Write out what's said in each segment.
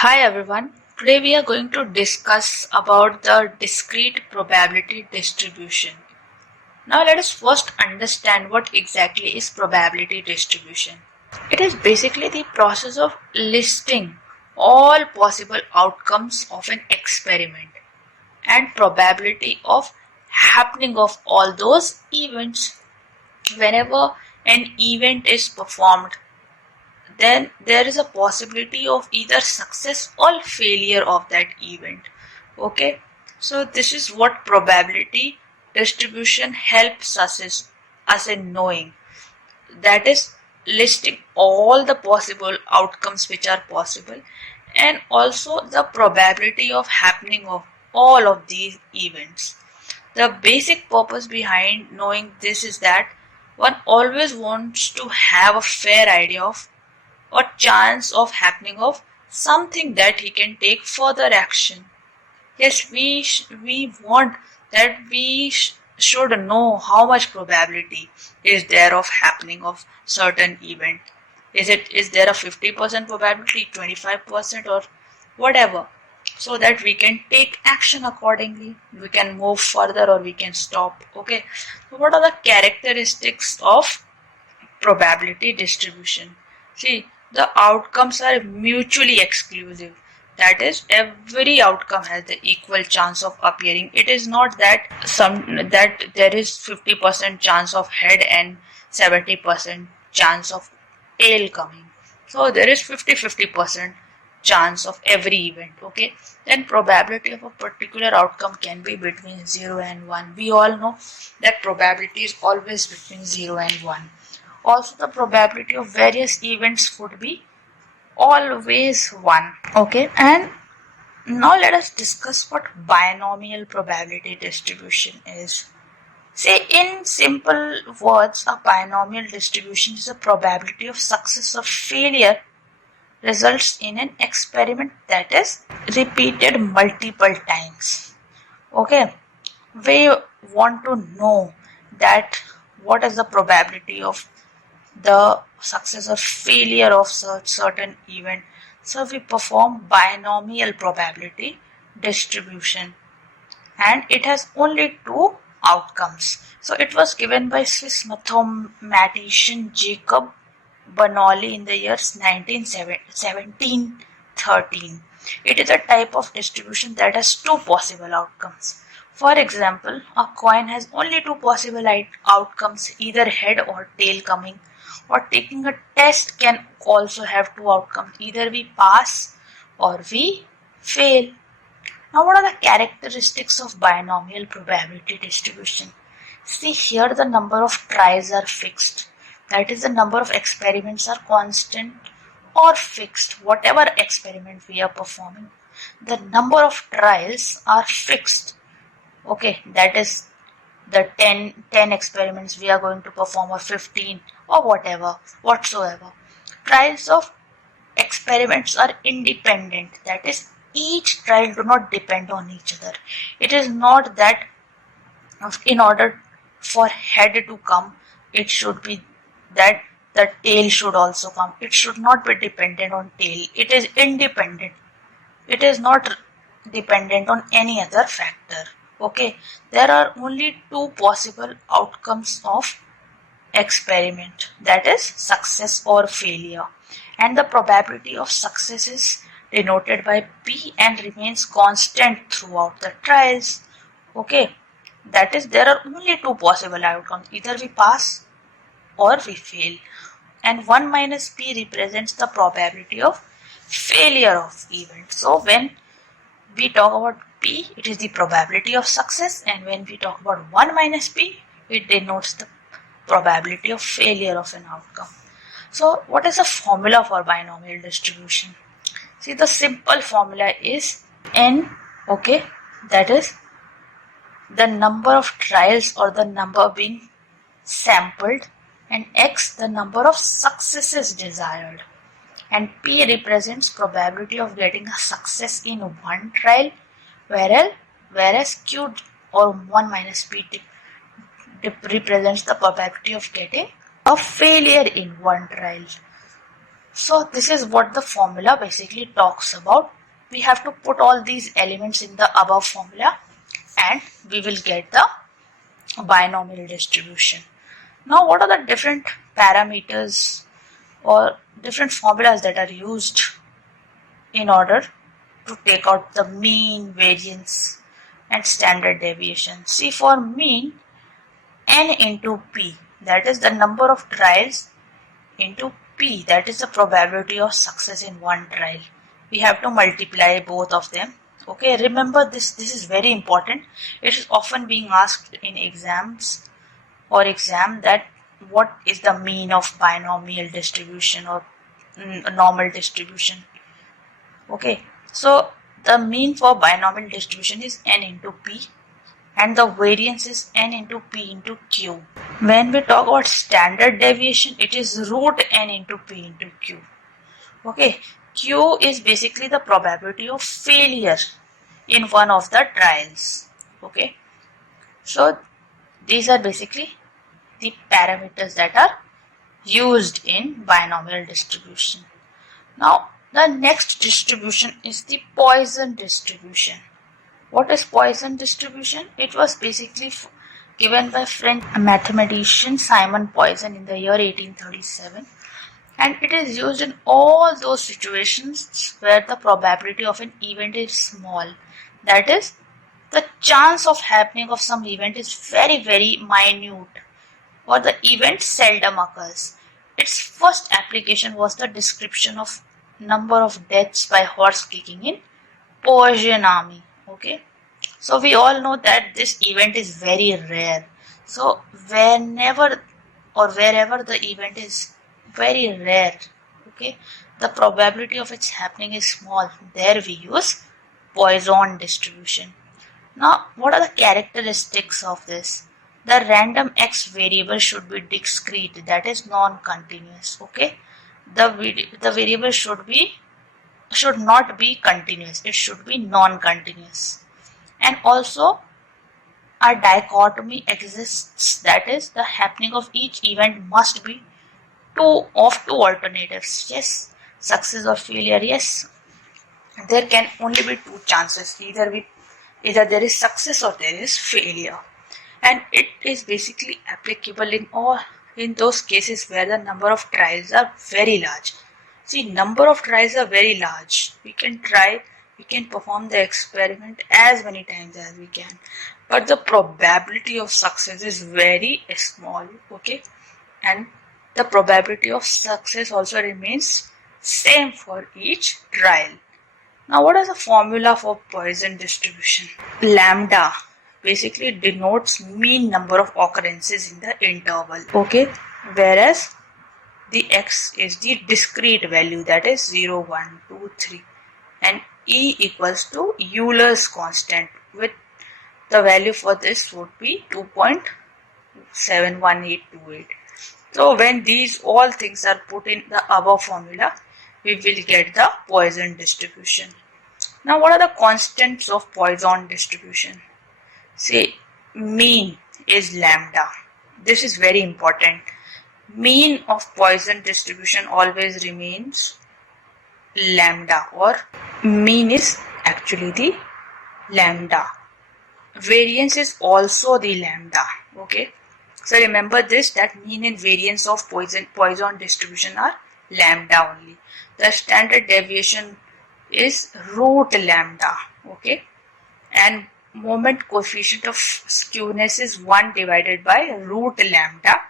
Hi everyone. Today we are going to discuss about the discrete probability distribution. Now let us first understand what exactly is probability distribution. It is basically the process of listing all possible outcomes of an experiment and probability of happening of all those events. Whenever an event is performed, then there is a possibility of either success or failure of that event. Okay, so this is what probability distribution helps us in knowing, that is listing all the possible outcomes which are possible and also the probability of happening of all of these events. The basic purpose behind knowing this is that one always wants to have a fair idea of or chance of happening of something that he can take further action. Yes, we want that should know how much probability is there of happening of certain event. Is there a 50% probability, 25% or whatever, so that we can take action accordingly. We can move further or we can stop. Okay. So what are the characteristics of probability distribution? See, the outcomes are mutually exclusive. That is, every outcome has the equal chance of appearing. It is not that there is 50% chance of head and 70% chance of tail coming. So there is 50-50% chance of every event. Okay, then probability of a particular outcome can be between 0 and 1. We all know that probability is always between 0 and 1. Also, the probability of various events would be always 1. Okay, and now let us discuss what binomial probability distribution is. Say, in simple words, a binomial distribution is a probability of success or failure results in an experiment that is repeated multiple times. Okay, we want to know that what is the probability of the success or failure of certain event. So we perform binomial probability distribution and it has only two outcomes. So it was given by Swiss mathematician Jacob Bernoulli in the years 1713. It is a type of distribution that has two possible outcomes. For example, a coin has only two possible outcomes, either head or tail coming, or taking a test can also have two outcomes, either we pass or we fail. Now, what are the characteristics of binomial probability distribution? See, here the number of tries are fixed. That is, the number of experiments are constant or fixed. Whatever experiment we are performing, the number of trials are fixed. Okay, that is the 10 experiments we are going to perform, or 15 or whatsoever. Trials of experiments are independent. That is, each trial do not depend on each other. It is not that in order for head to come, it should be that the tail should also come. It should not be dependent on tail. It is independent. It is not dependent on any other factor. Okay, there are only two possible outcomes of experiment, that is success or failure, and the probability of success is denoted by P and remains constant throughout the trials. Okay, that is, there are only two possible outcomes, either we pass or we fail, and 1 minus P represents the probability of failure of event. So when we talk about P, it is the probability of success, and when we talk about 1 minus P, it denotes the probability of failure of an outcome. So what is the formula for binomial distribution? See, the simple formula is N, okay, that is the number of trials or the number being sampled, and X, the number of successes desired, and P represents probability of getting a success in one trial, whereas Q or 1 minus P represents the probability of getting a failure in one trial. So this is what the formula basically talks about. We have to put all these elements in the above formula and we will get the binomial distribution. Now what are the different parameters or different formulas that are used in order to take out the mean, variance and standard deviation? See, for mean, n into p, that is the number of trials, into p, that is the probability of success in one trial. We have to multiply both of them. Okay, remember this is very important. It is often being asked in exams or exam that what is the mean of binomial distribution or normal distribution. Okay, so the mean for binomial distribution is n into p and the variance is n into p into q. When we talk about standard deviation, it is root n into p into q. Okay, q is basically the probability of failure in one of the trials. Okay, so these are basically the parameters that are used in binomial distribution. Now the next distribution is the Poisson distribution. What is Poisson distribution? It was basically given by French mathematician Simon Poisson in the year 1837, and it is used in all those situations where the probability of an event is small. That is, the chance of happening of some event is very minute, or the event seldom occurs. Its first application was the description of number of deaths by horse kicking in Persian army. Okay, so we all know that this event is very rare. So whenever or wherever the event is very rare, okay, the probability of its happening is small. There we use Poisson distribution. Now, what are the characteristics of this? The random x variable should be discrete, that is non-continuous. Okay, the variable should not be continuous. It should be non-continuous. And also a dichotomy exists, that is the happening of each event must be two alternatives. Yes, success or failure. Yes, there can only be two chances. Either there is success or there is failure, and it is basically applicable in those cases where the number of trials are very large. See, number of trials are very large. We can perform the experiment as many times as we can, but the probability of success is very small. Okay, and the probability of success also remains same for each trial. Now, what is the formula for Poisson distribution? Lambda basically denotes mean number of occurrences in the interval. Okay, whereas the x is the discrete value, that is 0, 1, 2, 3, and E equals to Euler's constant, with the value for this would be 2.71828. So when these all things are put in the above formula, we will get the Poisson distribution. Now, what are the constants of Poisson distribution? Say, mean is lambda. This is very important. Mean of Poisson distribution always remains lambda, or mean is actually the lambda. Variance is also the lambda. Okay, so remember this, that mean and variance of Poisson distribution are lambda only. The standard deviation is root lambda. Okay, and moment coefficient of skewness is 1 divided by root lambda,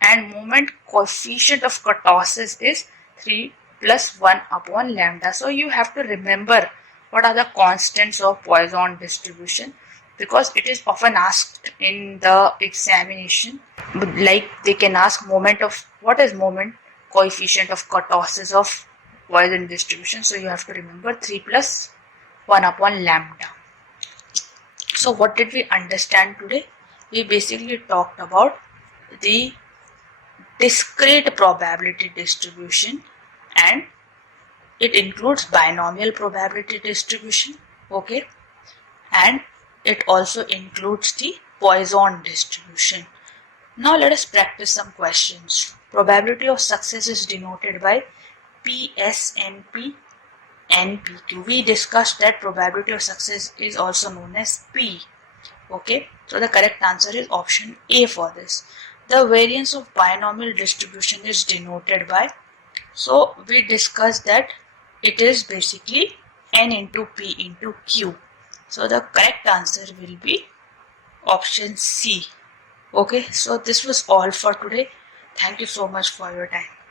and moment coefficient of kurtosis is 3 plus 1 upon lambda. So you have to remember what are the constants of Poisson distribution, because it is often asked in the examination. Like they can ask what is moment coefficient of kurtosis of Poisson distribution. So you have to remember 3 plus 1 upon lambda. So what did we understand today? We basically talked about the discrete probability distribution, and it includes binomial probability distribution. Okay, and it also includes the Poisson distribution. Now let us practice some questions. Probability of success is denoted by PSNP and PQ. We discussed that probability of success is also known as P. Okay, so the correct answer is option A for this. The variance of binomial distribution is denoted by, so we discussed that it is basically N into P into Q. So the correct answer will be option C. Okay, so this was all for today. Thank you so much for your time.